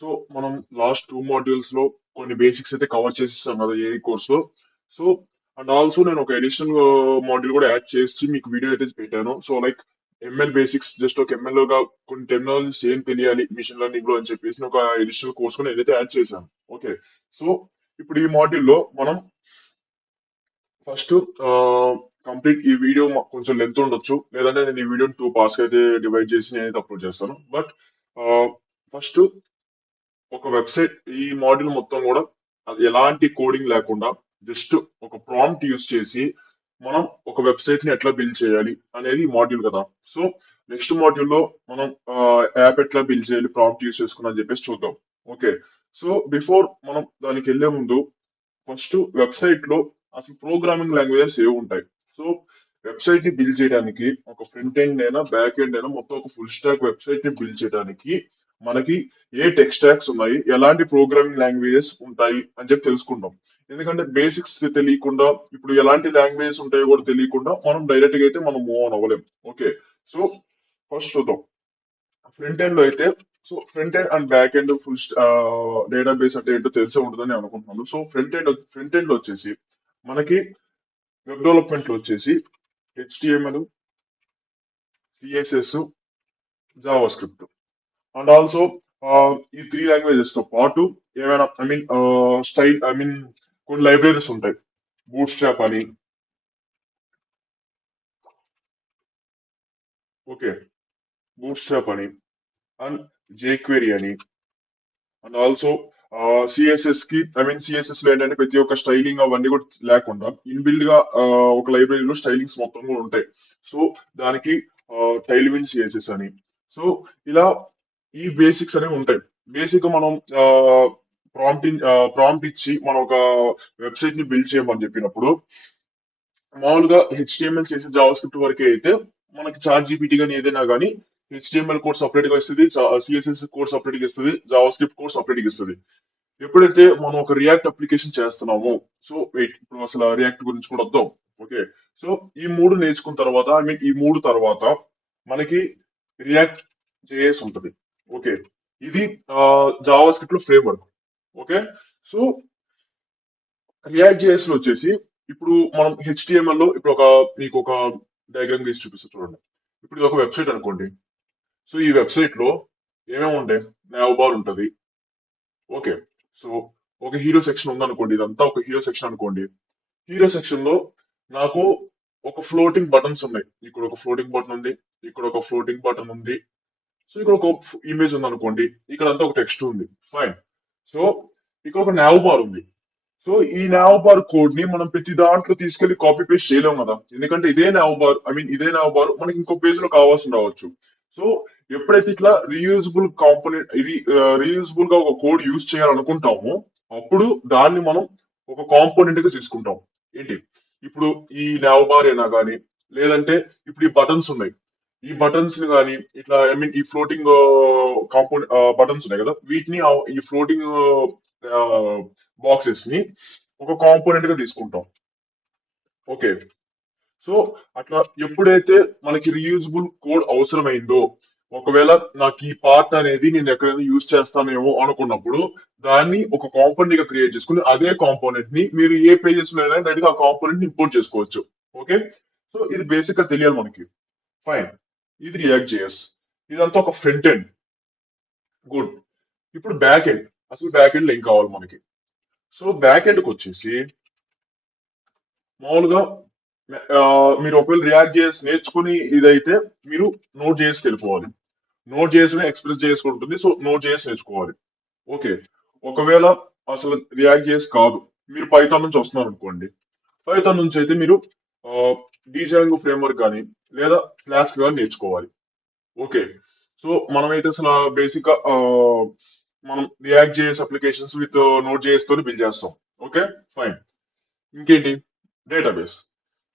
So మనం last 2 modules లో కొన్ని బేసిక్స్ అయితే కవర్ చేసేసాం కదా ఏ కోర్స్ లో. సో అండ్ ఆల్సో నేను ఒక అడిషనల్ మాడ్యూల్ కూడా యాడ్ చేసి మీకు వీడియో అయితే పెట్టాను. So like ML basics, just ఒక ఎంఎల్ గా కొన్ని టెక్నాలజీస్ ఏం తెలియాలి మిషన్ లెర్నింగ్ లో అని చెప్పేసి నేను ఒక అడిషనల్ కోర్స్ కూడా నేనైతే యాడ్ చేశాను. ఓకే. సో ఇప్పుడు ఈ మాడ్యూల్ లో మనం ఫస్ట్ కంప్లీట్ ఈ వీడియో కొంచెం లెంత్ ఉండొచ్చు, లేదంటే నేను ఈ వీడియోని 2 పార్ట్స్ అయితే డివైడ్ చేసి నేనైతే అప్లోడ్ చేస్తాను. బట్ ఫస్ట్ ఒక వెబ్సైట్, ఈ మాడ్యూల్ మొత్తం కూడా అది ఎలాంటి కోడింగ్ లేకుండా జస్ట్ ఒక ప్రాంప్ట్ యూస్ చేసి మనం ఒక వెబ్సైట్ ని ఎట్లా బిల్డ్ చేయాలి అనేది ఈ మాడ్యూల్ కదా. సో నెక్స్ట్ మాడ్యూల్ లో మనం యాప్ ఎట్లా బిల్డ్ చేయాలి ప్రాంప్ట్ యూస్ చేసుకుని అని చెప్పేసి చూద్దాం. ఓకే. సో బిఫోర్ మనం దానికి వెళ్లే ముందు ఫస్ట్ వెబ్సైట్ లో అసలు ప్రోగ్రామింగ్ లాంగ్వేజెస్ ఏవి ఉంటాయి. సో వెబ్సైట్ ని బిల్డ్ చేయడానికి ఒక ఫ్రంట్ ఎండ్ అయినా బ్యాక్ ఎండ్ అయినా మొత్తం ఒక ఫుల్ స్టాక్ వెబ్సైట్ ని బిల్డ్ చేయడానికి మనకి ఏ టెక్ స్టాక్స్ ఉన్నాయి, ఎలాంటి ప్రోగ్రామింగ్ లాంగ్వేజెస్ ఉంటాయి అని చెప్పి తెలుసుకుంటాం. ఎందుకంటే బేసిక్స్ తెలియకుండా, ఇప్పుడు ఎలాంటి లాంగ్వేజెస్ ఉంటాయో కూడా తెలియకుండా మనం డైరెక్ట్ గా అయితే మనం మూవ్ ఆన్ అవ్వలేం. ఓకే. సో ఫస్ట్ చూద్దాం ఫ్రంట్ ఎండ్ లో అయితే. So front end and back end full database అంటే ఏంటో తెలిసే ఉంటుందని అనుకుంటున్నాను. సో ఫ్రంట్ ఎండ్ లో వచ్చేసి మనకి వెబ్ డెవలప్మెంట్ లో వచ్చేసి HTML, CSS, Java script and also ఈ 3 లాంగ్వేజెస్ తో పాటు ఏమైనా స్టైల్ కొన్ని లైబ్రరీస్ ఉంటాయి. బూట్ స్ట్రాప్ అని, ఓకే, బూట్ స్ట్రాప్ అని అండ్ జేక్వెరీ అని అండ్ ఆల్సో సిఎస్ఎస్ కి సిఎస్ఎస్ లో ఏంటంటే ప్రతి ఒక్క స్టైలింగ్ అవన్నీ కూడా లేకుండా ఇన్బిల్డ్ గా ఒక లైబ్రరీలో స్టైలింగ్స్ మొత్తం కూడా ఉంటాయి. సో దానికి టైల్విన్ సిఎస్ఎస్ అని. సో ఇలా ఈ బేసిక్స్ అనేవి ఉంటాయి. బేసిక్ గా మనం ప్రాంప్ట్ ఇచ్చి మనం ఒక వెబ్సైట్ ని బిల్డ్ చేయమని చెప్పినప్పుడు మామూలుగా హెచ్టిఎంఎల్ చేసే జావా స్క్రిప్ట్ వరకే అయితే మనకి చాట్ జీపీటీ కానీ ఏదైనా కానీ హెచ్టిఎంఎల్ కోడ్ సపరేట్ గా ఇస్తుంది, సిఎస్ఎస్ కోడ్ సపరేట్ గా ఇస్తుంది, జావా స్క్రిప్ట్ కోడ్ సపరేట్ గా ఇస్తుంది. ఎప్పుడైతే మనం ఒక రియాక్ట్ అప్లికేషన్ చేస్తున్నామో, సో వెయిట్, ఇప్పుడు అసలు రియాక్ట్ గురించి కూడా వద్దాం. ఓకే. సో ఈ 3 నేర్చుకున్న తర్వాత, ఈ 3 తర్వాత మనకి రియాక్ట్ జేఎస్ ఉంటుంది. ఓకే. ఇది జావా స్క్రిప్ట్ లో frame work. Okay. So react JS లో వచ్చేసి ఇప్పుడు మనం హెచ్టిఎంఎల్ లో ఇప్పుడు మీకు ఒక డయాగ్రామ్ గీసి చూపిస్తా చూడండి. ఇప్పుడు ఇది ఒక వెబ్సైట్ అనుకోండి. సో ఈ వెబ్సైట్ లో ఏమేమి ఉంటాయి? nav బార్ ఉంటది. ఓకే. సో ఒక హీరో సెక్షన్ ఉందనుకోండి, ఇదంతా ఒక హీరో సెక్షన్ అనుకోండి. హీరో సెక్షన్ లో నాకు ఒక ఫ్లోటింగ్ బటన్స్ ఉన్నాయి. ఇక్కడ ఒక ఫ్లోటింగ్ బటన్ ఉంది, ఇక్కడ ఒక ఫ్లోటింగ్ బటన్ ఉంది. సో ఇక్కడ ఒక ఇమేజ్ ఉంది అనుకోండి, ఇక్కడ అంతా ఒక టెక్స్ట్ ఉంది. ఫైన్. సో ఇక్కడ ఒక nav బార్ ఉంది. సో ఈ nav బార్ కోడ్ ని మనం ప్రతి దాంట్లో తీసుకెళ్లి కాపీ పేస్ట్ చేయలేం కదా, ఎందుకంటే ఇదే nav బార్ మనకి ఇంకో పేజ్ లో కావాల్సి రావచ్చు. సో ఎప్పుడైతే ఇట్లా రీయూజబుల్ కాంపోనెంట్, ఇది రీయూజబుల్ గా ఒక కోడ్ యూజ్ చేయాలనుకుంటామో అప్పుడు దాన్ని మనం ఒక కాంపోనెంట్ గా తీసుకుంటాం. ఏంటి? ఇప్పుడు ఈ nav బార్ అయినా కానీ, లేదంటే ఇప్పుడు ఈ బటన్స్ ఉన్నాయి, ఈ బటన్స్ ని కానీ ఇట్లా ఈ ఫ్లోటింగ్ కాంపౌండ్ బటన్స్ ఉన్నాయి కదా, వీటిని ఈ ఫ్లోటింగ్ బాక్సెస్ ని ఒక కాంపోనెంట్ గా తీసుకుంటాం. ఓకే. సో అట్లా ఎప్పుడైతే మనకి రీయూజబుల్ కోడ్ అవసరమైందో, ఒకవేళ నాకు ఈ పార్ట్ అనేది నేను ఎక్కడైనా యూజ్ చేస్తానేమో అనుకున్నప్పుడు దాన్ని ఒక కాంపోనెంట్ గా క్రియేట్ చేసుకుని అదే కాంపోనెంట్ ని మీరు ఏ పేజెస్ లో అయినా డైరెక్ట్ గా ఆ కాంపోనెంట్ ని ఇంపోర్ట్ చేసుకోవచ్చు. ఓకే. సో ఇది బేసిక్ గా తెలియాలి మనకి. ఫైన్. ఇది రియాక్ట్ జేఎస్. ఇదంతా ఒక ఫ్రంట్ ఎండ్. గుడ్. ఇప్పుడు బ్యాక్ ఎండ్. అసలు బ్యాక్ ఎండ్ ఏం కావాలి మనకి? సో బ్యాక్ ఎండ్ కి వచ్చేసి మామూలుగా ఆ, మీరు ఒకవేళ రియాక్ట్ జేఎస్ నేర్చుకుని ఇదైతే మీరు నోట్ జేఎస్ వెళ్ళిపోవాలి. నోట్ జేఎస్ ఎక్స్ప్రెస్ జేఎస్ ఉంటుంది. సో నోట్ జేఎస్ నేర్చుకోవాలి. ఓకే. ఒకవేళ అసలు రియాక్ట్ జేఎస్ కాదు, మీరు పైథాన్ నుంచి వస్తున్నారు అనుకోండి. పైథాన్ నుంచి అయితే మీరు డీజాంగో ఫ్రేమ్వర్క్ కానీ లేదా ఫ్లాస్క్ కానీ నేర్చుకోవాలి. ఓకే. సో మనమైతే అసలు బేసిక్ గా మనం react JS applications with note JS తోని బిల్డ్ చేస్తాం. ఓకే. ఫైన్. ఇంకేంటి? డేటాబేస్.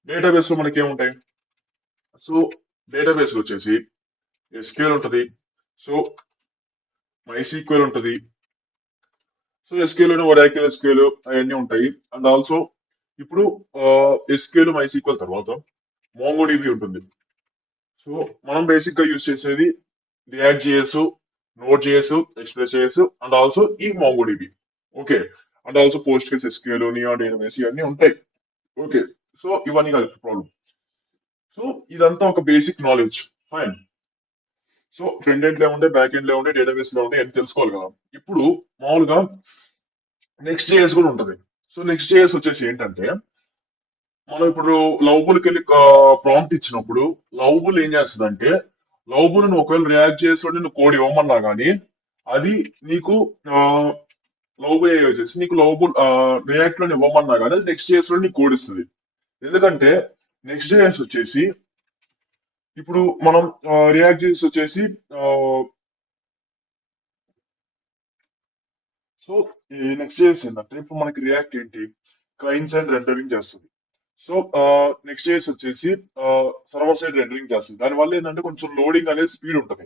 డేటాబేస్ లో మనకి ఏముంటాయి? సో డేటాబేస్ లో వచ్చేసి ఎస్క్యూఎల్ ఉంటది. సో మైసీక్వెల్ ఉంటది. సో ఎస్క్యూఎల్, ఒరాకిల్ ఎస్క్యూఎల్ అవన్నీ ఉంటాయి. అండ్ ఆల్సో ఇప్పుడు ఎస్క్యూఎల్ మైసీక్వెల్ తర్వాత మోంగోడిబి ఉంటుంది. సో మనం బేసిక్ గా యూజ్ చేసేది react JS note JS, express JS and also ఈ MongoDB. Okay. And also post SQL, neon database ఇవన్నీ ఉంటాయి. ఓకే. సో ఇవన్నీ కాదు ప్రాబ్లం. సో ఇదంతా ఒక basic knowledge. Fine. So front end లో ఉంటాయి, బ్యాక్ ఎండ్ లో ఉంటాయి, డేటాబేస్ లో ఉంటాయి అని తెలుసుకోవాలి కదా. ఇప్పుడు మామూలుగా నెక్స్ట్ జేఎస్ కూడా ఉంటుంది. సో నెక్స్ట్ జేఎస్ వచ్చేసి ఏంటంటే మనం ఇప్పుడు లవబుల్కి వెళ్ళి ప్రాంప్ట్ ఇచ్చినప్పుడు లవబుల్ ఏం చేస్తుందంటే లవబుల్ నువ్వు ఒకవేళ రియాక్ట్ చేసి నువ్వు కోడ్ ఇవ్వమన్నా కానీ అది నీకు లవబుల్ వచ్చేసి నీకు లవబుల్ రియాక్ట్ లో ఇవ్వమన్నా కానీ అది నెక్స్ట్ జేఎస్ లో నీకు కోడ్ ఇస్తుంది. ఎందుకంటే నెక్స్ట్ జేఎస్ వచ్చేసి ఇప్పుడు మనం రియాక్ట్ చేసి వచ్చేసి సో ఈ నెక్స్ట్ జేఎస్ ఏంటంటే ఇప్పుడు మనకి రియాక్ట్ ఏంటి క్లయింట్ సైడ్ రెండరింగ్ చేస్తుంది. సో నెక్స్ట్ జేఎస్ వచ్చేసి సర్వర్ సైడ్ రెండరింగ్ చేస్తుంది. దానివల్ల ఏంటంటే కొంచెం లోడింగ్ అనేది స్పీడ్ ఉంటుంది.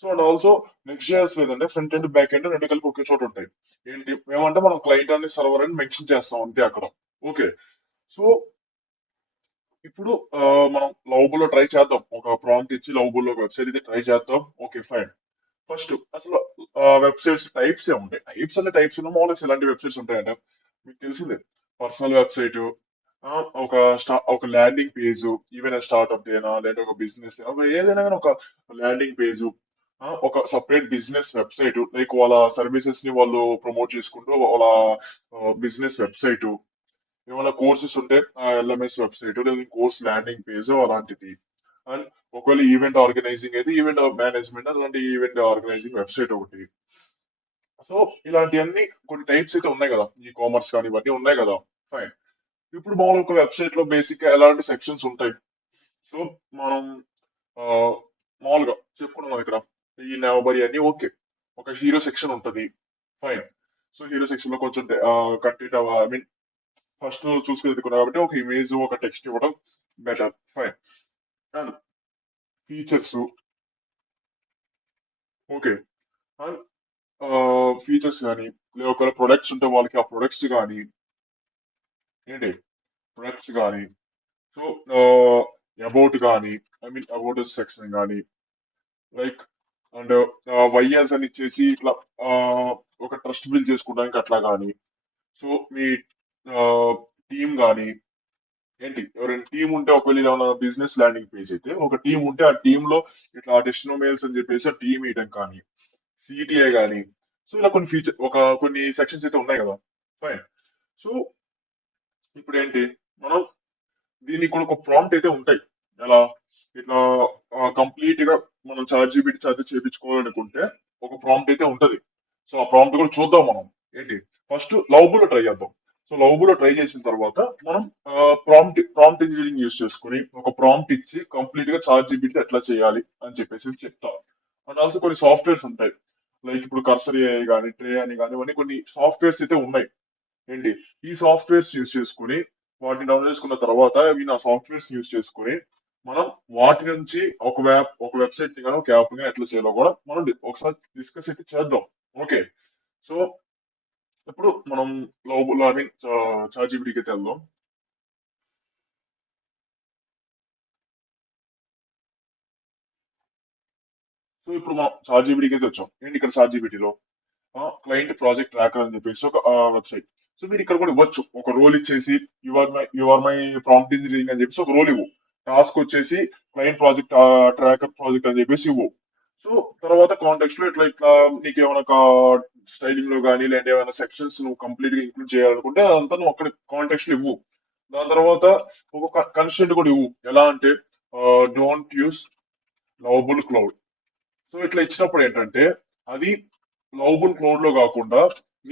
So and also next JS లేదంటే ఫ్రంట్ ఎండ్ బ్యాక్ ఎండ్ రెండు కలిపి ఒకే చోట ఉంటాయి. ఏంటి ఏమంటే మనం క్లయింట్ అని సర్వర్ అని మెన్షన్ చేస్తాం అంతే అక్కడ. ఓకే. సో ఇప్పుడు మనం లవబుల్ లో ట్రై చేద్దాం. ఒక ప్రాంప్ట్ ఇచ్చి లవబుల్ లో వెబ్సైట్ అయితే ట్రై చేద్దాం. Okay fine. ఫస్ట్ అసలు వెబ్సైట్స్ టైప్స్ ఏ ఉంటాయి. టైప్స్ అనే టైప్స్ ఉన్న మామూలుగా ఎలాంటి వెబ్సైట్స్ ఉంటాయంటే మీకు తెలిసిందే. పర్సనల్ వెబ్సైట్, ఒక ఒక ల్యాండింగ్ పేజ్, ఈవెన్ స్టార్ట్అప్ అయినా లేదా ఒక బిజినెస్ ఏదైనా కానీ ఒక ల్యాండింగ్ పేజ్, ఒక సపరేట్ బిజినెస్ వెబ్సైట్ లైక్ వాళ్ళ సర్వీసెస్ ని వాళ్ళు ప్రమోట్ చేసుకుంటూ వాళ్ళ బిజినెస్ వెబ్సైట్, ఏమైనా కోర్సెస్ ఉంటే LMS వెబ్సైట్ లేదా కోర్స్ ల్యాండింగ్ పేజ్ అలాంటిది. అండ్ ఒకవేళ ఈవెంట్ ఆర్గనైజింగ్ అయితే ఈవెంట్ మేనేజ్మెంట్ అలాంటి ఈవెంట్ ఆర్గనైజింగ్ వెబ్సైట్ ఒకటి. సో ఇలాంటివన్నీ కొన్ని టైప్స్ అయితే ఉన్నాయి కదా, ఈ కామర్స్ కానీ ఇవన్నీ ఉన్నాయి కదా. ఫైన్. ఇప్పుడు మామూలు ఒక వెబ్సైట్ లో బేసిక్ గా ఎలాంటి సెక్షన్స్ ఉంటాయి. సో మనం ఆ, మామూలుగా చెప్పుకున్నాం ఇక్కడ ఈ నవబరి అన్ని ఓకే. ఒక హీరో సెక్షన్ ఉంటది. ఫైన్. సో హీరో సెక్షన్ లో కొంచెం కంటెంట్ ఐ మీన్ ఫస్ట్ చూసుకునేది కాబట్టి ఒక ఇమేజ్ ఒక టెక్స్ట్ ఇవ్వడం better. Fine. And features. Okay. And features కానీ లేదా ఒకవేళ ప్రొడక్ట్స్ ఉంటే వాళ్ళకి ఆ ప్రొడక్ట్స్ కానీ ఏంటి ప్రొడక్ట్స్ కానీ సో అబౌట్ కానీ ఐ మీన్ అబౌట్ సెక్షన్ కానీ లైక్ అండ్ వైఎస్ అని ఇచ్చేసి ఇట్లా ఆ, ఒక ట్రస్ట్ బిల్డ్ చేసుకోవడానికి అట్లా కానీ. సో మీ టీం కానీ ఏంటి ఎవరైనా టీం ఉంటే ఒకవేళ ఏమైనా బిజినెస్ ల్యాండింగ్ పేజ్ అయితే ఒక టీం ఉంటే ఆ టీమ్ లో ఇట్లా టెస్టిమోనియల్స్ అని చెప్పేసి ఆ టీం ఇయటం కానీ సిటిఐ కానీ. సో ఇలా కొన్ని ఫీచర్ కొన్ని సెక్షన్స్ అయితే ఉన్నాయి కదా. ఫైన్. సో ఇప్పుడు ఏంటి మనం దీనికి కూడా ఒక ప్రాంప్ట్ అయితే ఉంటాయి. ఎలా ఇట్లా కంప్లీట్ గా మనం చార్ట్ జీపీటీ చేత చేపించుకోవాలనుకుంటే ఒక ప్రాంప్ట్ అయితే ఉంటది. సో ఆ ప్రాంప్ట్ కూడా చూద్దాం మనం. ఏంటి ఫస్ట్ లవబుల్ ట్రై చేద్దాం. సో లవబుల్ ట్రై చేసిన తర్వాత మనం ప్రాంప్ట్ ఇంజనీరింగ్ యూస్ చేసుకుని ఒక ప్రాంప్ట్ ఇచ్చి కంప్లీట్ గా చార్ట్ జీపీటీ ఎట్లా చేయాలి అని చెప్పేసి చెప్తాం. అండ్ ఆల్సో కొన్ని సాఫ్ట్వేర్స్ ఉంటాయి. లైక్ ఇప్పుడు కర్సర్ AI కానీ ట్రే అని కానీ ఇవన్నీ కొన్ని సాఫ్ట్వేర్స్ అయితే ఉన్నాయి. ఏంటి ఈ సాఫ్ట్వేర్స్ యూజ్ చేసుకుని వాటిని డౌన్లోడ్ చేసుకున్న తర్వాత అవి నా సాఫ్ట్వేర్స్ యూజ్ చేసుకుని మనం వాటి నుంచి ఒక వెబ్సైట్ ని కానీ ఒక యాప్ ని ఎట్లా చేయాలో కూడా మనం ఒకసారి డిస్కస్ అయితే చేద్దాం. ఓకే. సో ఇప్పుడు మనం ఐ మీన్ చాట్ జీపీటీకి అయితే వెళ్దాం. సో ఇప్పుడు మనం చాట్ జీపీటీకి అయితే వచ్చాం. ఏంటి ఇక్కడ చాట్ జీపీటీలో క్లయింట్ ప్రాజెక్ట్ ట్రాకర్ అని చెప్పేసి ఒక వెబ్సైట్. సో మీరు ఇక్కడ కూడా ఇవ్వచ్చు ఒక రోల్ ఇచ్చేసి you are my prompt engineering అని చెప్పేసి ఒక రోల్ ఇవ్వు. టాస్క్ వచ్చేసి క్లయింట్ ప్రాజెక్ట్ ట్రాకర్ ప్రాజెక్ట్ అని చెప్పేసి ఇవ్వు. సో తర్వాత కాంటెక్స్ట్ లో ఇట్లా ఇట్లా నీకు ఏమైనా స్టైలింగ్ లో కానీ లేదంటే ఏమైనా సెక్షన్స్ నువ్వు కంప్లీట్ గా ఇంక్లూడ్ చేయాలనుకుంటే అదంతా నువ్వు అక్కడ కాంటెక్స్ట్ లో ఇవ్వు. దాని తర్వాత ఒక కన్స్టెంట్ కూడా ఇవ్వు. ఎలా అంటే don't use lovable cloud. So ఇట్లా ఇచ్చినప్పుడు ఏంటంటే అది లవబుల్ క్లౌడ్ లో కాకుండా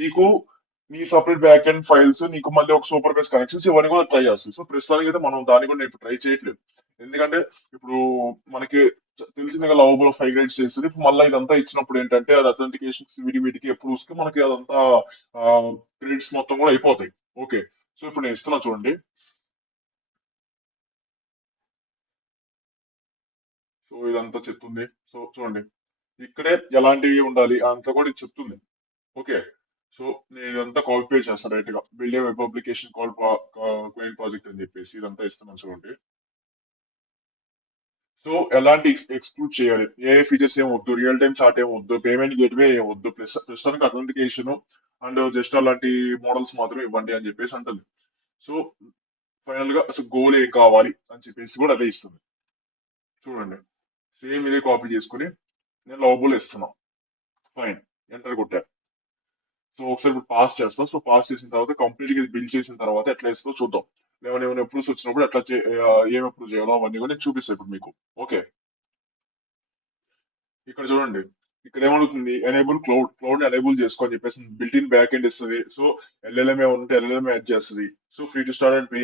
నీకు నీ సపరేట్ బ్యాక్ ఎండ్ ఫైల్స్ నీకు మళ్ళీ ఒక సూపర్ బేస్ కనెక్షన్స్ ఇవన్నీ కూడా ట్రై చేస్తుంది. సో ప్రస్తుతానికి అయితే మనం దాన్ని కూడా నేను ట్రై చేయట్లేదు. ఎందుకంటే ఇప్పుడు మనకి తెలిసిందిగా లవబుల్ 5 గ్రేడ్స్ చేస్తుంది. ఇప్పుడు మళ్ళీ ఇదంతా ఇచ్చినప్పుడు ఏంటంటే అది అథెంటికేషన్ వీటికి అప్రూవ్స్ కి మనకి అదంతా క్రెడిట్స్ మొత్తం కూడా అయిపోతాయి. ఓకే. సో ఇప్పుడు నేను ఇస్తున్నా చూడండి. సో ఇదంతా చెప్తుంది. సో చూడండి ఇక్కడే ఎలాంటివి ఉండాలి అంతా కూడా ఇది చెప్తుంది. ఓకే. సో నేను ఇదంతా కాపీ పేస్ట్ చేస్తాను రైట్ గా build web application call client project అని చెప్పేసి ఇదంతా ఇస్తున్నాను చూడండి. సో ఎలాంటి ఎక్స్క్లూడ్ చేయాలి, ఏ ఫీచర్స్ ఏం వద్దు, రియల్ టైమ్ చార్ట్ ఏం వద్దు, పేమెంట్ గేట్వే ఏం వద్దు, ప్లస్ ప్రస్తుతానికి అథెంటికేషన్ అండ్ జస్ట్ అలాంటి మోడల్స్ మాత్రమే ఇవ్వండి అని చెప్పేసి అంటుంది. సో ఫైనల్ గా అసలు గోల్ ఏం కావాలి అని చెప్పేసి కూడా అదే ఇస్తుంది. చూడండి, సేమ్ ఇదే కాపీ చేసుకుని నేను లవబుల్ ఇస్తున్నా. ఫైన్, ఎంటర్ కొట్టా. సో ఒకసారి ఇప్పుడు పాస్ చేస్తాం. సో పాస్ చేసిన తర్వాత కంప్లీట్ గా బిల్డ్ చేసిన తర్వాత ఎట్లా ఇస్తుందో చూద్దాం. ఏమైనా అప్రూవ్స్ వచ్చినప్పుడు ఎట్లా ఏం అప్రూవ్ చేయాలో అవన్నీ కూడా నేను చూపిస్తాను ఇప్పుడు మీకు. ఓకే, ఇక్కడ చూడండి, ఇక్కడ ఏమవుతుంది, ఎనేబుల్ క్లౌడ్, క్లౌడ్ ఎనేబుల్ చేసుకో అని చెప్పేసి బిల్ట్ ఇన్ బ్యాక్ ఎండ్ ఇస్తుంది. సో ఎల్ఎల్ఎం ఉంటే ఎల్ఎల్ఎం యాడ్ చేస్తుంది. So free to start and pay,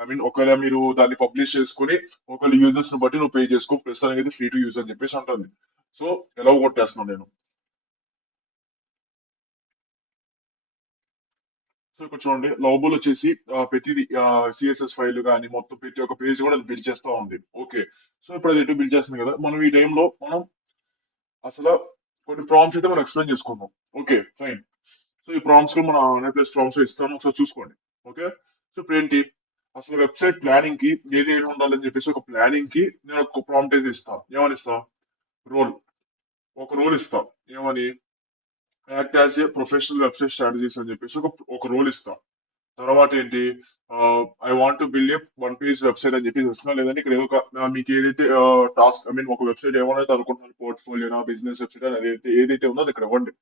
I mean ఒకవేళ మీరు దాన్ని పబ్లిష్ చేసుకుని ఒకవేళ యూజర్స్ ని బట్టి నువ్వు పే చేసుకో, ప్రస్తుతానికి అయితే ఫ్రీ టు యూజ్ అని చెప్పేసి ఉంటుంది. సో ఎలా కొట్టేస్తున్నాను నేను. సో ఇక్కడ చూడండి, లవబుల్ వచ్చేసి ప్రతిది సిఎస్ఎస్ ఫైల్ కానీ మొత్తం ప్రతి ఒక్క పేజ్ కూడా అది బిల్డ్ చేస్తా ఉంది. ఓకే, సో ఇప్పుడు అది ఎటు బిల్డ్ చేస్తుంది కదా, మనం ఈ టైంలో మనం అసలు కొన్ని ప్రాంప్ట్స్ అయితే మనం ఎక్స్ప్లెయిన్ చేసుకుందాం. Okay fine. సో ఈ ప్రాంప్ట్స్ కూడా మన అన్ఐప్లస్ ప్రాంప్ట్స్ ఇస్తాను, ఒకసారి చూసుకోండి. ఓకే, సో ఇప్పుడు ఏంటి, అసలు వెబ్సైట్ ప్లానింగ్ కి ఏదేమి ఉండాలని చెప్పేసి ఒక ప్లానింగ్ కి నేను ఒక ప్రాంప్ట్ అయితే ఇస్తాను. ఏమని ఇస్తా, రోల్, ఒక రోల్ ఇస్తా. ఏమని, act as a professional website strategies అని చెప్పేసి ఒక రోల్ ఇస్తా. తర్వాత ఏంటి, I want to build a one page website అని చెప్పి ఇస్తున్నా. లేదంటే ఇక్కడ ఏదో మీకు ఏదైతే టాస్క్, ఐ మీన్ ఒక వెబ్సైట్ ఏమైనా అనుకుంటున్నాను, పోర్ట్ఫోలియోనా బిజినెస్ వెబ్సైట్ ఏదైతే ఉందో అది ఇక్కడ ఇవ్వండి.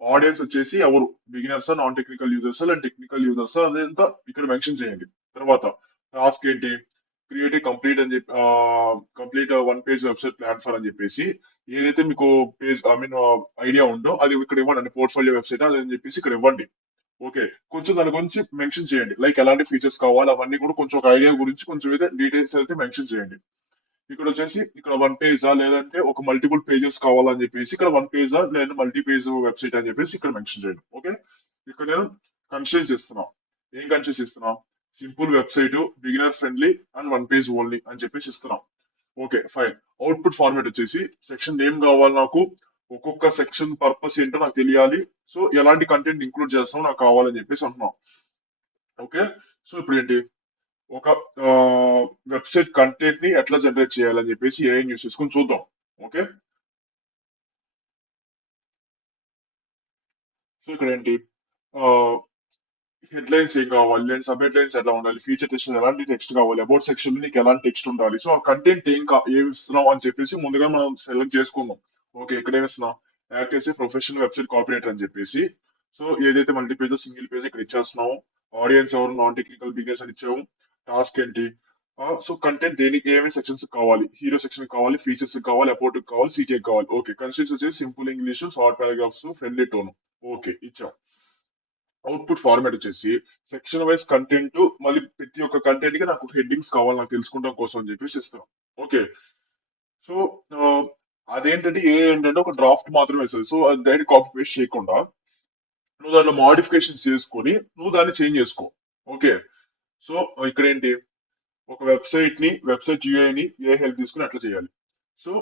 ఆడియన్స్ వచ్చేసి ఎవరు, beginners, non technical users and technical users, అదంతా ఇక్కడ మెన్షన్ చేయండి. తర్వాత టాస్క్ ఏంటి, క్రియేట్ కంప్లీట్ అని చెప్పి, complete one page website platform అని చెప్పేసి ఏదైతే మీకు పేజ్, ఐ మీన్ ఐడియా ఉందో అది ఇక్కడ ఇవ్వండి. పోర్ట్ఫోలియో వెబ్సైట్ అది అని చెప్పేసి ఇక్కడ ఇవ్వండి. ఓకే, కొంచెం దాని గురించి మెన్షన్ చేయండి, లైక్ ఎలాంటి ఫీచర్స్ కావాలి అవన్నీ కూడా కొంచెం ఒక ఐడియా గురించి కొంచెం అయితే డీటెయిల్స్ అయితే మెన్షన్ చేయండి. ఇక్కడ వచ్చేసి ఇక్కడ వన్ పేజా లేదంటే ఒక మల్టిపుల్ పేజెస్ కావాలని చెప్పేసి ఇక్కడ వన్ పేజా లేదా మల్టీ పేజ్ వెబ్సైట్ అని చెప్పేసి ఇక్కడ మెన్షన్ చేయండి. ఓకే, ఇక్కడ నేను కన్స్ట్రెయిన్స్ ఇస్తున్నా. ఏం కన్స్ట్రెయిన్స్ ఇస్తున్నా, simple website, beginner friendly and one page only అని చెప్పేసి ఇస్తున్నాం. Okay fine. అవుట్పుట్ ఫార్మాట్ వచ్చేసి సెక్షన్ నేమ్ కావాలి నాకు, ఒక్కొక్క సెక్షన్ పర్పస్ ఏంటో నాకు తెలియాలి. సో ఎలాంటి కంటెంట్ ఇంక్లూడ్ చేస్తామో నాకు కావాలని చెప్పేసి అంటున్నాం. ఓకే, సో ఇప్పుడు ఏంటి, ఒక వెబ్సైట్ కంటెంట్ ని ఎట్లా జనరేట్ చేయాలని చెప్పేసి ఏఐ యూస్ చేసుకుని చూద్దాం. ఓకే, సో ఇక్కడ ఏంటి, హెడ్లైన్స్ ఏం కావాలి అండ్ సబ్ హెడ్లైన్స్ ఎట్లా ఉండాలి, ఫీచర్ టెక్స్ట్ ఎలాంటి టెక్స్ట్ కావాలి, అబౌట్ సెక్షన్ నీకు ఎలాంటి టెక్స్ట్ ఉండాలి. సో ఆ కంటెంట్ ఏం ఇస్తున్నాం అని చెప్పేసి ముందుగా మనం సెలెక్ట్ చేసుకుందాం. ఓకే, ఇక్కడ ఏమి ఇస్తున్నాం, యాక్ట్ చేసి ప్రొఫెషనల్ వెబ్సైట్ కోఆపరేటర్ అని చెప్పేసి. సో ఏదైతే మల్టీ పేజ్ సింగిల్ పేజ్ ఇక్కడ ఇచ్చేస్తున్నాము, ఆడియన్స్ ఎవరు, నాన్ టెక్నికల్ బిగినర్స్ అని ఇచ్చాము, టాస్క్ ఏంటి, సో కంటెంట్ దేనికి ఏమేమి సెక్షన్స్ కావాలి, హీరో సెక్షన్ కావాలి, ఫీచర్స్ కావాలి, అపోర్ట్ కావాలి, సీటీ కావాలి. ఓకే, కన్స్ట్రక్ట్స్ వచ్చేసి simple English, short paragraphs, friendly tone. Okay ఇచ్చాం. అవుట్పుట్ ఫార్మాట్ వచ్చేసి సెక్షన్ వైజ్ కంటెంట్, మళ్ళీ ప్రతి ఒక్క కంటెంట్ కి నాకు హెడ్డింగ్స్ కావాలి నాకు తెలుసుకుంటాం కోసం అని చెప్పేసి ఇస్తాం. ఓకే, సో అదేంటంటే ఏంటంటే ఒక డ్రాఫ్ట్ మాత్రమే ఇస్తుంది. సో అది డైరెక్ట్ కాపీ పేస్ట్ చేయకుండా నువ్వు దాంట్లో మాడిఫికేషన్ చేసుకొని నువ్వు దాన్ని చేంజ్ చేసుకో. ఓకే, సో ఇక్కడ ఏంటి, ఒక వెబ్సైట్ యూఐని ఏ హెల్ప్ తీసుకుని ఎట్లా చేయాలి. సో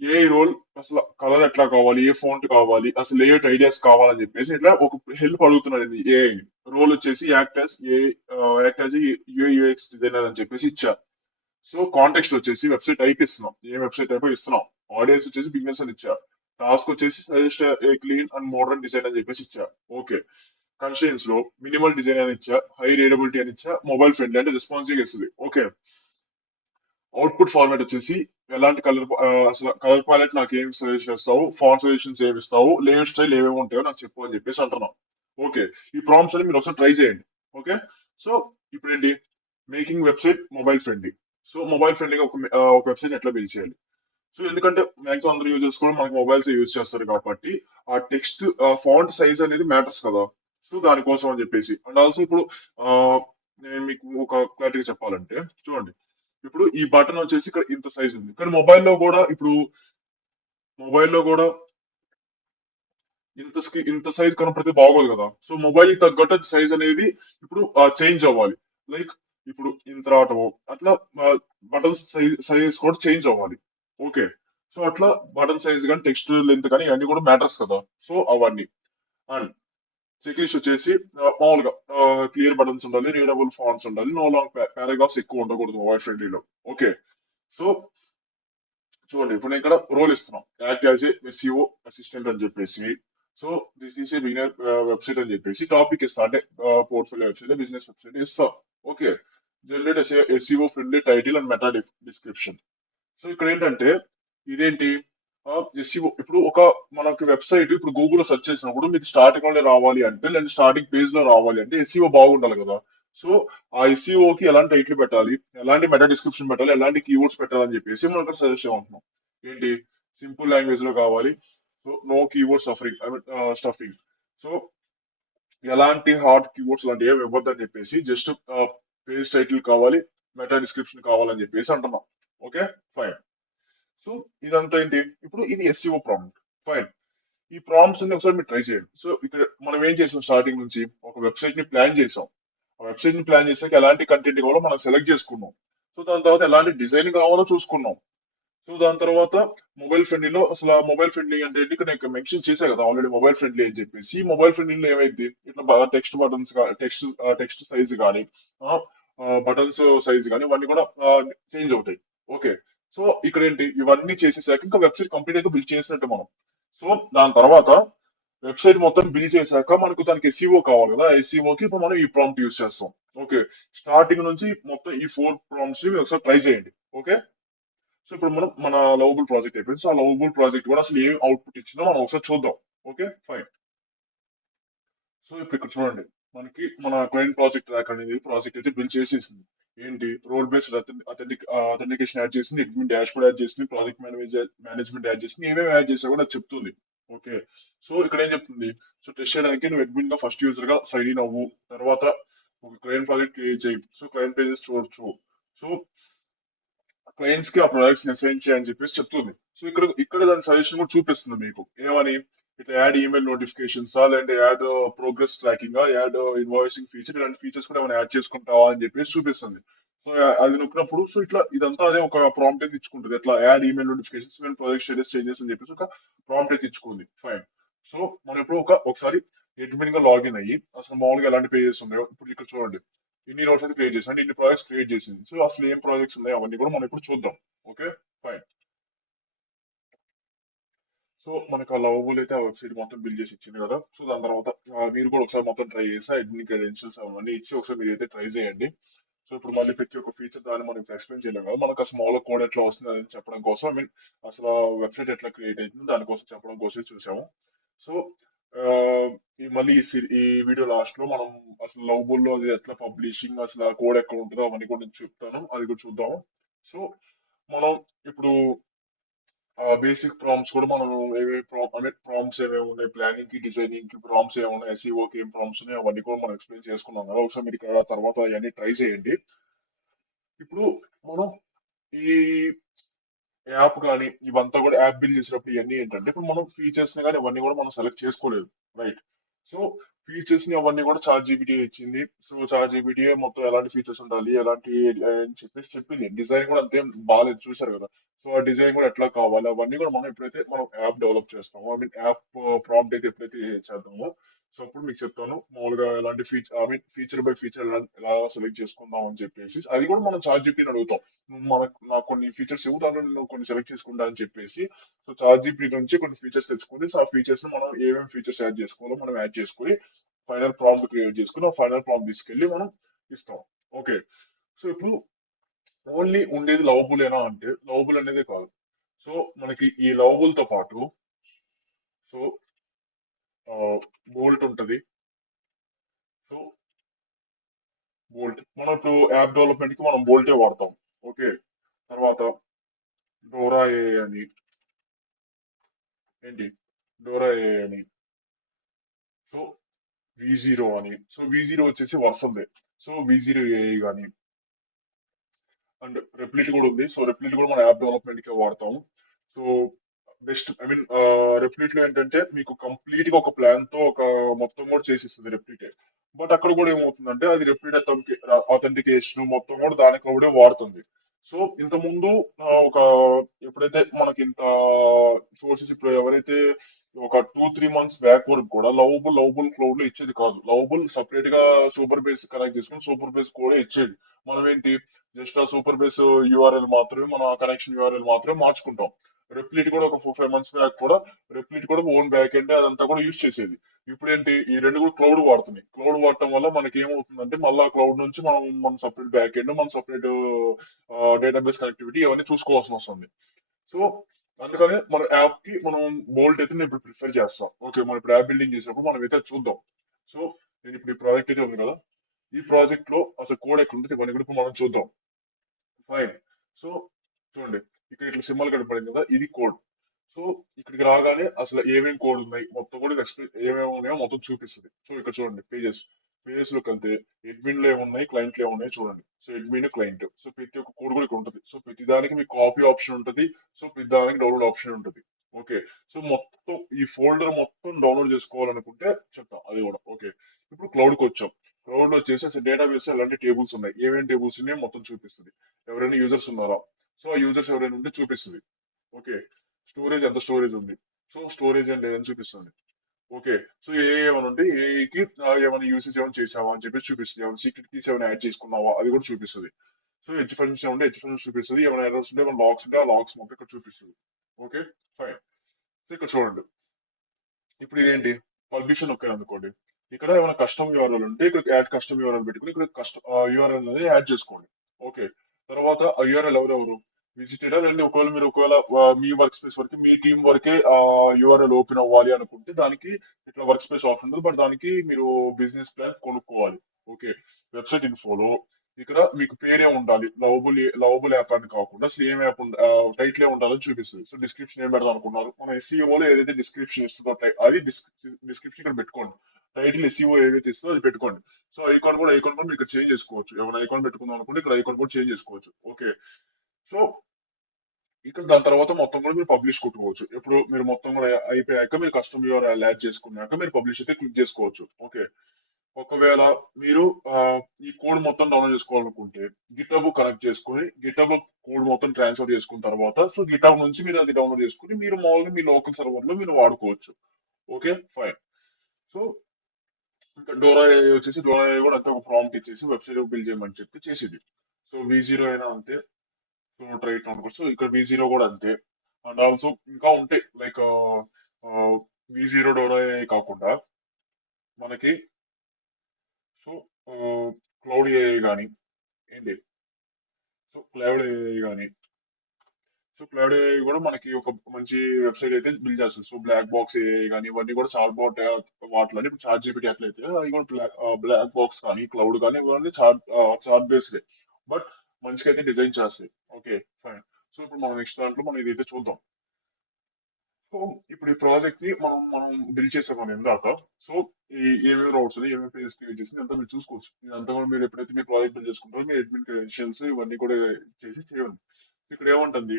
ఏ రోల్, అసలు కలర్ ఎట్లా కావాలి, ఏ ఫాంట్ కావాలి, అసలు లేఅవుట్ ఐడియాస్ కావాలని చెప్పేసి ఇట్లా ఒక హెల్ప్ అడుగుతున్నాడు. ఏ రోల్ వచ్చేసి యాక్ట్ యాజ్ యూఐఎక్స్ డిజైనర్ అని చెప్పేసి ఇచ్చా. సో కాంటెక్స్ట్ వచ్చేసి వెబ్సైట్ టైప్ ఇస్తున్నాం, ఏ వెబ్సైట్ టైప్ ఇస్తున్నాం. ఆడియన్స్ వచ్చేసి బిజినెస్ అని ఇచ్చా. టాస్క్ వచ్చేసి suggest A clean and modern design అని చెప్పేసి ఇచ్చా. ఓకే, కన్స్ట్రెయిన్స్ లో మినిమల్ డిజైన్ అని ఇచ్చా, హై రీడబిలిటీ అని ఇచ్చా, మొబైల్ ఫ్రెండ్లీ అంటే రెస్పాన్సివ్ ఇస్తుంది. ఓకే, అవుట్పుట్ ఫార్మాట్ వచ్చేసి ఎలాంటి కలర్, అసలు కలర్ ప్యాలెట్ నాకు ఏం సజెస్ట్ చేస్తావు, ఫాంట్ సజెషన్స్ ఏమి ఇస్తావు, లేఅవుట్ స్టైల్ ఏమేమి ఉంటాయో నాకు చెప్పు అని చెప్పేసి అంటున్నాం. ఓకే, ఈ ప్రాంప్ట్స్ అని మీరు ఒకసారి ట్రై చేయండి. ఓకే, సో ఇప్పుడు ఏంటి, making website mobile friendly. So mobile ఫ్రెండ్లీగా ఒక వెబ్సైట్ ఎట్లా బిల్డ్ చేయాలి. సో ఎందుకంటే మాక్సిమం అందరూ యూజర్స్ కూడా మనకి మొబైల్స్ యూజ్ చేస్తారు కాబట్టి ఆ టెక్స్ట్ ఫాంట్ సైజ్ అనేది మ్యాటర్స్ కదా. సో దానికోసం అని చెప్పేసి అండ్ ఆల్సో ఇప్పుడు ఆ, నేను మీకు ఒక క్లారిటీగా చెప్పాలంటే చూడండి, ఇప్పుడు ఈ బటన్ వచ్చేసి ఇక్కడ ఇంత సైజ్ ఉంది, కానీ మొబైల్లో కూడా ఇంత సైజ్ కనపడితే బాగోదు కదా. సో మొబైల్ కి తగ్గట్టు సైజ్ అనేది ఇప్పుడు చేంజ్ అవ్వాలి. లైక్ ఇప్పుడు ఇంత రావటం అట్లా బటన్ సైజ్ కూడా చేంజ్ అవ్వాలి. ఓకే, సో అట్లా బటన్ సైజ్ కానీ టెక్స్ట్ లెంత్ కానీ ఇవన్నీ కూడా మ్యాటర్స్ కదా. సో అవన్నీ అండ్ చెక్ లిస్ట్ వచ్చేసి మామూలుగా క్లియర్ బటన్స్ ఉండాలి, రీడబుల్ ఫాంట్స్ ఉండాలి, నో లాంగ్ పారాగ్రాఫ్స్ ఎక్కువ ఉండకూడదు మొబైల్ ఫ్రెండ్లీలో. ఓకే, సో చూడండి ఇప్పుడు నేను ఇక్కడ రోల్ ఇస్తున్నాం, act as a SEO assistant అని చెప్పేసి. So this is a beginner website అని చెప్పేసి టాపిక్ ఇస్తా, అంటే పోర్ట్ఫోలియో వెబ్సైట్, బిజినెస్ వెబ్సైట్ ఇస్తాం. Okay, generate SEO friendly title and meta description. So ఇక్కడ ఏంటంటే ఇదేంటి, ఎస్ఈఓ ఇప్పుడు ఒక మనకి వెబ్సైట్ ఇప్పుడు గూగుల్ లో సెర్చ్ చేసినప్పుడు మీకు స్టార్టింగ్ లోనే రావాలి అంటే, లేదా స్టార్టింగ్ పేజ్ లో రావాలి అంటే ఎస్ఈఓ బాగుండాలి కదా. సో ఆ ఎస్ఈఓ కి ఎలాంటి టైటిల్ పెట్టాలి, ఎలాంటి మెటా డిస్క్రిప్షన్ పెట్టాలి, ఎలాంటి కీవర్డ్స్ పెట్టాలని చెప్పేసి మనం ఇక్కడ సజెస్ట్ చేస్తున్నాం. ఏంటి, సింపుల్ లాంగ్వేజ్ లో కావాలి, so no keyword suffering I mean stuffing. So ఎలాంటి హార్డ్ కీవర్డ్స్ లాంటివి ఏమి ఇవ్వద్దని చెప్పేసి, జస్ట్ పేజ్ టైటిల్ కావాలి, మెటా డిస్క్రిప్షన్ కావాలని చెప్పేసి అంటున్నాం. Okay, fine. సో ఇదంతా ఏంటి, ఇప్పుడు ఇది ఎస్సీఓ ప్రాంప్ట్. ఫైన్. ఈ ప్రాంప్ట్స్ అన్ని ఒకసారి మీరు ట్రై చేయండి. సో ఇక్కడ మనం ఏం చేసాం, స్టార్టింగ్ నుంచి ఒక వెబ్సైట్ ని ప్లాన్ చేసాం. ఆ వెబ్సైట్ ని ప్లాన్ చేసాక ఎలాంటి కంటెంట్ కావాలో మనం సెలెక్ట్ చేసుకున్నాం. సో దాని తర్వాత ఎలాంటి డిజైన్ కావాలో చూసుకున్నాం. సో దాని తర్వాత మొబైల్ ఫ్రెండ్లీలో అసలు ఆ మొబైల్ ఫ్రెండ్లీ అంటే ఏంటి, ఇక్కడ నేను మెన్షన్ చేశా కదా ఆల్రెడీ మొబైల్ ఫ్రెండ్లీ అని చెప్పేసి. ఈ మొబైల్ ఫ్రెండ్లీలో ఏమైంది, ఇట్లా బాగా టెక్స్ట్ బటన్స్, టెక్స్ట్ సైజ్ కానీ, బటన్స్ సైజ్ కానీ ఇవన్నీ కూడా చేంజ్ అవుతాయి. ఓకే, సో ఇక్కడ ఏంటి, ఇవన్నీ చేసేసాక ఇంకా వెబ్సైట్ కంప్లీట్ అయితే బిల్డ్ చేసినట్టు మనం. సో దాని తర్వాత వెబ్సైట్ మొత్తం బిల్డ్ చేశాక మనకు దానికి ఎస్ఈఓ కావాలి కదా, ఎస్ఈఓ కి ఇప్పుడు మనం ఈ ప్రాంప్ట్ యూస్ చేస్తాం. ఓకే, స్టార్టింగ్ నుంచి మొత్తం ఈ 4 ప్రాంప్ట్స్ ని ఒకసారి ట్రై చేయండి. ఓకే, సో ఇప్పుడు మనం మన లవబుల్ ప్రాజెక్ట్ అయిపోయింది. సో ఆ లవబుల్ ప్రాజెక్ట్ కూడా అసలు ఏం అవుట్పుట్ ఇచ్చిందో మనం ఒకసారి చూద్దాం. Okay, fine. సో ఇప్పుడు ఇక్కడ చూడండి, మనకి మన క్లయింట్ ప్రాజెక్ట్ ట్రాక్ అనేది ప్రాజెక్ట్ అయితే బిల్డ్ చేసేసింది. ఏంటి, రోల్ బేస్డ్ అథెంటికేషన్ యాడ్ చేసింది, అడ్మిన్ డాష్ బోర్డ్ యాడ్ చేసింది, ప్రాజెక్ట్ మేనేజ్మెంట్ యాడ్ చేసింది, ఏమేమి యాడ్ చేసా కూడా అది చెప్తుంది. ఓకే, సో ఇక్కడ ఏం చెప్తుంది, సో టెస్ట్ చేయడానికి నువ్వు అడ్మిన్ గా ఫస్ట్ యూజర్ గా సైన్ ఇన్ అవ్వు, తర్వాత ఒక క్లయింట్ ప్రాజెక్ట్ క్రియేట్ చేయి, సో క్లయింట్ పేజెస్ చూడొచ్చు, సో క్లయింట్స్ కి ఆ ప్రొడక్ట్స్ అసైన్ చేయని చెప్పేసి చెప్తుంది. సో ఇక్కడ దాని సజెషన్ కూడా చూపిస్తుంది మీకు ఏమని, ఇట్లా యాడ్ ఈమెయిల్ నోటిఫికేషన్స్, లేదంటే add progress tracking, add invoicing feature, ఇలాంటి ఫీచర్స్ కూడా ఏమైనా యాడ్ చేసుకుంటావా అని చెప్పేసి చూపిస్తుంది. సో అది నొక్కినప్పుడు సో ఇట్లా ఇదంతా అదే ఒక ప్రాంప్ట్ అయితే ఇచ్చుకుంటుంది, ఇట్లా add email notifications and project status changes అని చెప్పేసి ఒక ప్రాంప్ట్ అయితే ఇచ్చుకుంది. ఫైన్. సో మనం ఇప్పుడు ఒకసారి అడ్మిన్ గా లాగిన్ అయ్యి అసలు మామూలుగా ఎలాంటి పేజెస్ ఉన్నాయో ఇప్పుడు ఇక్కడ చూడండి, ఇన్ని నోట్స్ అయితే క్రియేట్ చేసింది, అంటే ఇన్ని ప్రాజెక్ట్స్ క్రియేట్ చేసింది. సో అసలు ఏం ప్రాజెక్ట్స్ ఉన్నాయో అవన్నీ కూడా మనం ఇప్పుడు చూద్దాం. Okay, fine. సో మనకు ఆ లవబుల్ అయితే ఆ వెబ్సైట్ మొత్తం బిల్డ్ చేసి ఇచ్చింది కదా. సో దాని తర్వాత మీరు కూడా ఒకసారి మొత్తం ట్రై చేసి అడ్మిన్ క్రెడెన్షియల్స్ అవన్నీ ఇచ్చి ఒకసారి మీరు అయితే ట్రై చేయండి. సో ఇప్పుడు మళ్ళీ ప్రతి ఒక్క ఫీచర్ దాన్ని మనం ఇప్పుడు ఎక్స్ప్లెయిన్ చేయలేం కదా, మనకు ఆ స్మాల్ కోడ్ ఎట్లా వస్తుంది అని చెప్పడం కోసం, ఐ మీన్ అసలు వెబ్సైట్ ఎట్లా క్రియేట్ అవుతుంది దానికోసం చెప్పడం కోసం చూసాము. సో ఆ, ఈ మళ్ళీ ఈ వీడియో లాస్ట్ లో మనం అసలు లవబుల్ లో అది ఎట్లా పబ్లిషింగ్, అసలు ఆ కోడ్ ఎక్కడ ఉంటుందో అవన్నీ కూడా నేను చెప్తాను, అది కూడా చూద్దాము. సో మనం ఇప్పుడు బేసిక్ ప్రాంప్ట్స్ కూడా మనం ఏమేమి ప్రాంప్ట్స్ ఏమేమి ఉన్నాయి, ప్లానింగ్ కి, డిజైనింగ్ కి ప్రాంప్ట్స్ ఏమి ఉన్నాయి, SEO కి ఏం ప్రాంప్ట్స్ ఉన్నాయి, అవన్నీ కూడా మనం ఎక్స్ప్లెయిన్ చేసుకున్నాం కదా. ఒకసారి మీరు ఇక్కడ తర్వాత అవన్నీ ట్రై చేయండి. ఇప్పుడు మనం ఈ యాప్ కానీ ఇవంతా కూడా యాప్ బిల్డ్ చేసినప్పుడు ఇవన్నీ ఏంటంటే, ఇప్పుడు మనం ఫీచర్స్ ని కానీ ఇవన్నీ కూడా మనం సెలెక్ట్ చేసుకోలేదు, రైట్. సో ఫీచర్స్ ని అవన్నీ కూడా చాట్ జీపీటీ ఇచ్చింది. సో చాట్ జీపీటీ మొత్తం ఎలాంటి ఫీచర్స్ ఉండాలి, ఎలాంటి అని చెప్పేసి చెప్పింది. డిజైన్ కూడా అంతేం బాగాలేదు, చూసారు కదా. సో ఆ డిజైన్ కూడా ఎట్లా కావాలి అవన్నీ కూడా మనం ఎప్పుడైతే మనం యాప్ డెవలప్ చేస్తామో, ఐ మీన్ యాప్ ప్రాంప్ట్ అయితే ఎప్పుడైతే చేద్దామో, సో అప్పుడు మీకు చెప్తాను మామూలుగా ఎలాంటి feature, I mean feature by feature ఎలా సెలెక్ట్ చేసుకుందాం అని చెప్పేసి. అది కూడా మనం చాట్ జీపీటీని అడుగుతాం, నువ్వు నాకు కొన్ని ఫీచర్స్ ఇవ్వు, దాంట్లో నేను కొన్ని సెలెక్ట్ చేసుకుంటా అని చెప్పేసి. సో చాట్ జీపీటీ నుంచి కొన్ని ఫీచర్స్ తెచ్చుకొని, సో ఆ ఫీచర్స్ మనం ఏమేమి ఫీచర్స్ యాడ్ చేసుకోవాలో మనం యాడ్ చేసుకొని ఫైనల్ ప్రాంప్ట్ క్రియేట్ చేసుకుని ఆ ఫైనల్ ప్రాంప్ట్ తీసుకెళ్లి మనం ఇస్తాం. ఓకే, సో ఇప్పుడు ఓన్లీ ఉండేది లవబులేనా అంటే లవబుల్ అనేది కాదు. సో మనకి ఈ లవబుల్ తో పాటు సో బోల్ట్ ఉంటది. సో బోల్ట్ మనం ఇప్పుడు యాప్ డెవలప్మెంట్ కి మనం బోల్టే వాడతాం. ఓకే, తర్వాత డోరా ఏ అని, ఏంటి, డోరా ఏ అని, సో V0 అని. సో V0 వచ్చేసి version they. So V0 AI కానీ, అండ్ రెప్లిట్ కూడా ఉంది. సో రెప్లిట్ కూడా మన యాప్ డెవలప్మెంట్ కి వాడతాము. సో బెస్ట్, ఐ మీన్ రెప్లిట్ లో ఏంటంటే మీకు కంప్లీట్ గా ఒక ప్లాన్ తో ఒక మొత్తం కూడా చేసిస్తుంది రెప్లిట్. బట్ అక్కడ కూడా ఏమవుతుందంటే అది రెప్లిట్ అథెంటికేషన్ మొత్తం కూడా దానికి కూడా వాడుతుంది. సో ఇంత ముందు ఒక ఎప్పుడైతే మనకి ఇంత సోర్సెస్ ఇప్పుడు ఎవరైతే ఒక 2-3 మంత్స్ బ్యాక్ వరకు కూడా లవబుల్ క్లౌడ్ లో ఇచ్చేది కాదు. లవబుల్ సపరేట్ గా సూపర్ బేస్ కనెక్ట్ చేసుకుని సూపర్ బేస్ కూడా ఇచ్చేది. మనం ఏంటి జస్ట్ ఆ సూపర్ బేస్ యూఆర్ఎల్ మాత్రమే మన కనెక్షన్ యూఆర్ఎల్ మాత్రమే మార్చుకుంటాం. రెప్లిట్ కూడా ఒక 4-5 మంత్స్ బ్యాక్ కూడా రెప్లిట్ కూడా ఓన్ బ్యాక్ ఎండ్ అదంతా కూడా యూజ్ చేసేది. ఇప్పుడు ఏంటి ఈ రెండు కూడా క్లౌడ్ వాడుతున్నాయి. క్లౌడ్ వాడటం వల్ల మనకి ఏమవుతుందంటే మళ్ళీ క్లౌడ్ నుంచి మన సపరేట్ బ్యాక్ ఎండ్ మన సపరేట్ డేటాబేస్ కనెక్టివిటీ అవన్నీ చూసుకోవాల్సి వస్తుంది. సో అందుకనే మన యాప్ కి మనం బోల్ట్ అయితే నేను ఇప్పుడు ప్రిఫర్ చేస్తాం. ఓకే మనం ఇప్పుడు యాప్ బిల్డింగ్ చేసినప్పుడు మనం అయితే చూద్దాం. సో నేను ఇప్పుడు ఈ ప్రాజెక్ట్ అయితే ఉంది కదా, ఈ ప్రాజెక్ట్ లో అసలు కోడ్ ఎక్కడ ఉంటుంది ఇవన్నీ కూడా ఇప్పుడు మనం చూద్దాం. ఫైన్. సో చూడండి ఇక్కడ ఇట్లా సింబల్ కనపడింది కదా, ఇది కోడ్. సో ఇక్కడికి రాగానే అసలు ఏమేమి కోడ్ ఉన్నాయి మొత్తం కూడా ఏమేమి ఉన్నాయో మొత్తం చూపిస్తుంది. సో ఇక్కడ చూడండి పేజెస్ లోకి వెళ్తే అడ్మిన్ లో ఏమున్నాయి క్లయింట్ లో ఏమున్నాయి చూడండి. సో అడ్మిన్ క్లయింట్, సో ప్రతి ఒక్క కోడ్ కూడా ఇక్కడ ఉంటుంది. సో ప్రతి దానికి మీకు కాపీ ఆప్షన్ ఉంటుంది. సో ప్రతి దానికి డౌన్లోడ్ ఆప్షన్ ఉంటుంది. ఓకే. సో మొత్తం ఈ ఫోల్డర్ మొత్తం డౌన్లోడ్ చేసుకోవాలనుకుంటే చెప్తాం అది కూడా. ఓకే. ఇప్పుడు క్లౌడ్ కి వచ్చాం. క్లౌడ్ లో వచ్చేసి అసలు డేటాబేస్ ఎలాంటి టేబుల్స్ ఉన్నాయి, ఏమేమి టేబుల్స్ ఉన్నాయో మొత్తం చూపిస్తుంది. ఎవరైనా యూజర్స్ ఉన్నారా, సో ఆ యూజర్స్ ఎవరైనా ఉంటే చూపిస్తుంది. ఓకే. స్టోరేజ్ ఎంత స్టోరేజ్ ఉంది, సో స్టోరేజ్ ఏం లేదని చూపిస్తుంది. ఓకే. సో ఏమైనా ఉంటే ఏకి ఏమైనా యూసేజ్ ఏమైనా చేసావా అని చెప్పేసి చూపిస్తుంది. ఏమైనా సీక్రెట్ కీస్ ఏమైనా యాడ్ చేసుకున్నావా అది కూడా చూపిస్తుంది. సో హెచ్ ఫంక్షన్ ఉంటే హెచ్ ఫంక్షన్ చూపిస్తుంది. ఏమైనా ఎర్రర్స్ ఉంటే ఏమైనా లాక్స్ ఉంటే ఆ లాక్స్ మొత్తం ఇక్కడ చూపిస్తుంది. ఓకే. ఫైన్. సో ఇక్కడ చూడండి ఇప్పుడు ఇదేంటి పర్మిషన్ ఒకే అనుకోండి. ఇక్కడ ఏమైనా కస్టమ్ యూఆర్ఎల్ ఉంటే ఇక్కడ యాడ్ కస్టమ్ యూఆర్ఎల్ పెట్టుకుని ఇక్కడ కస్టమ్ యూఆర్ఎల్ అనేది యాడ్ చేసుకోండి. ఓకే. తర్వాత ఆ యూఆర్ఎల్ ఎవరెవరు విజిటెడా, లేదంటే ఒకవేళ మీ వర్క్ స్పేస్ వరకు మీ టీం వరకే ఆ యూఆర్ఎల్ ఓపెన్ అవ్వాలి అనుకుంటే దానికి ఇట్లా వర్క్ స్పేస్ ఆప్షన్ ఉంటుంది. బట్ దానికి మీరు బిజినెస్ ప్లాన్ కొనుక్కోవాలి. ఓకే. వెబ్సైట్ ఇన్ఫోలో ఇక్కడ మీకు పేరే ఉండాలి, లవబుల్ యాప్ అని కాకుండా అసలు ఏం యాప్ టైటిలే ఉండాలని చూపిస్తుంది. సో డిస్క్రిప్షన్ ఏం పెడదాం అనుకున్నారు, మన ఎస్సీఓలో ఏదైతే డిస్క్రిప్షన్ ఇస్తుందో అది డిస్క్రిప్షన్ ఇక్కడ పెట్టుకోండి. టైటిల్ ఎస్సీఓ ఏదైతే ఇస్తుందో అది పెట్టుకోండి. సో ఐకాన్ కూడా మీరు ఇక్కడ చేంజ్ చేసుకోవచ్చు. ఏమైనా ఐకాన్ పెట్టుకుందాం అనుకుంటే ఇక్కడ ఐకాన్ కూడా చేంజ్ చేసుకోవచ్చు. ఓకే. సో ఇక్కడ దాని తర్వాత మొత్తం కూడా మీరు పబ్లిష్ కొట్టుకోవచ్చు. ఎప్పుడు మీరు మొత్తం కూడా అయిపోయాక మీరు కస్టమర్ యూఆర్ఎల్ యాడ్ చేసుకున్నాక మీరు పబ్లిష్ అయితే క్లిక్ చేసుకోవచ్చు. ఓకే. ఒకవేళ మీరు ఈ కోడ్ మొత్తం డౌన్లోడ్ చేసుకోవాలనుకుంటే గిటబ్ కనెక్ట్ చేసుకుని గిటబ్ కోడ్ మొత్తం ట్రాన్స్ఫర్ చేసుకున్న తర్వాత సో గిటబ్ నుంచి మీరు అది డౌన్లోడ్ చేసుకుని మీరు మామూలుగా మీ లోకల్ సర్వర్ లో మీరు వాడుకోవచ్చు. ఓకే. ఫైన్. సో ఇంకా డోరా వచ్చేసి డోరా కూడా అంతే ఒక ప్రాంప్ట్ ఇచ్చేసి వెబ్సైట్ బిల్డ్ చేయమని చెప్పి చేసేది. సో V0 అయినా అంతే. సో ట్రైట్ అనుకోవచ్చు. సో ఇక్కడ V0 కూడా అంతే. అండ్ ఆల్సో ఇంకా ఉంటాయి లైక్ V0 డోరా కాకుండా మనకి సో క్లౌడ్ ఏఐ కానీ ఏంటి, సో క్లౌడ్ ఏఐ కానీ సో క్లౌడ్ ఏఐ కూడా మనకి ఒక మంచి వెబ్సైట్ అయితే బిల్డ్ చేస్తుంది. సో బ్లాక్ బాక్స్ ఏఐ కానీ ఇవన్నీ కూడా చాట్ బాట్ వాటిలో ఇప్పుడు చాట్ జీపీటీ ఎట్లయితే అవి కూడా బ్లాక్ బాక్స్ కానీ క్లౌడ్ కానీ ఇవన్నీ చాట్ బేస్డ్ బట్ మంచిగా అయితే డిజైన్ చేస్తాయి. ఓకే. ఫైన్. సో ఇప్పుడు మనం నెక్స్ట్ దాంట్లో మనం ఇదైతే చూద్దాం. సో ఇప్పుడు ఈ ప్రాజెక్ట్ ని మనం బిల్డ్ చేసామని ఇందాక. సో ఏమేమి రౌట్స్ ఏమేమి పేజెస్ క్రియేట్ చేసింది అంతా మీరు చూసుకోవచ్చు. ఇదంతా కూడా మీరు ఎప్పుడైతే మీ ప్రాజెక్ట్ బిల్డ్ చేసుకుంటారో మీ అడ్మిన్ క్రెడెన్షియల్స్ ఇవన్నీ కూడా చేయండి. ఇక్కడ ఏముంటుంది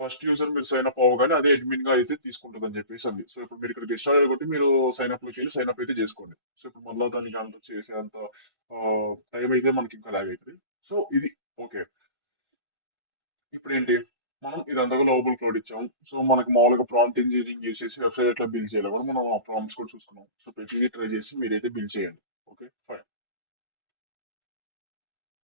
ఫస్ట్ యూజర్ మీరు సైన్ అప్ అవ్వగానే అదే అడ్మిన్ గా అయితే తీసుకుంటుంది అని చెప్పేసి అంది. సో ఇప్పుడు మీరు ఇక్కడ గెస్ట్ కాబట్టి మీరు సైన్ అప్ చేయాలి, సైన్ అప్ అయితే చేసుకోండి. సో ఇప్పుడు మళ్ళీ దానికి అంత చేసేంత టైం అయితే మనకి ఇంకా లాగ్ అవుతుంది. సో ఇది. ఓకే. ఇప్పుడు ఏంటి మనం ఇదంతా లోబుల్ క్లౌడ్ ఇచ్చాం. సో మనకి మామూలుగా ప్రాంప్ట్ ఇంజనీరింగ్ చేసేసి వెబ్సైట్ ఎట్లా బిల్డ్ చేయాలి కూడా మనం ఆ ప్రాంప్ట్స్ కూడా చూసుకున్నాం. సో ప్రతిదీ ట్రై చేసి మీరైతే బిల్డ్ చేయండి. ఓకే. ఫైన్.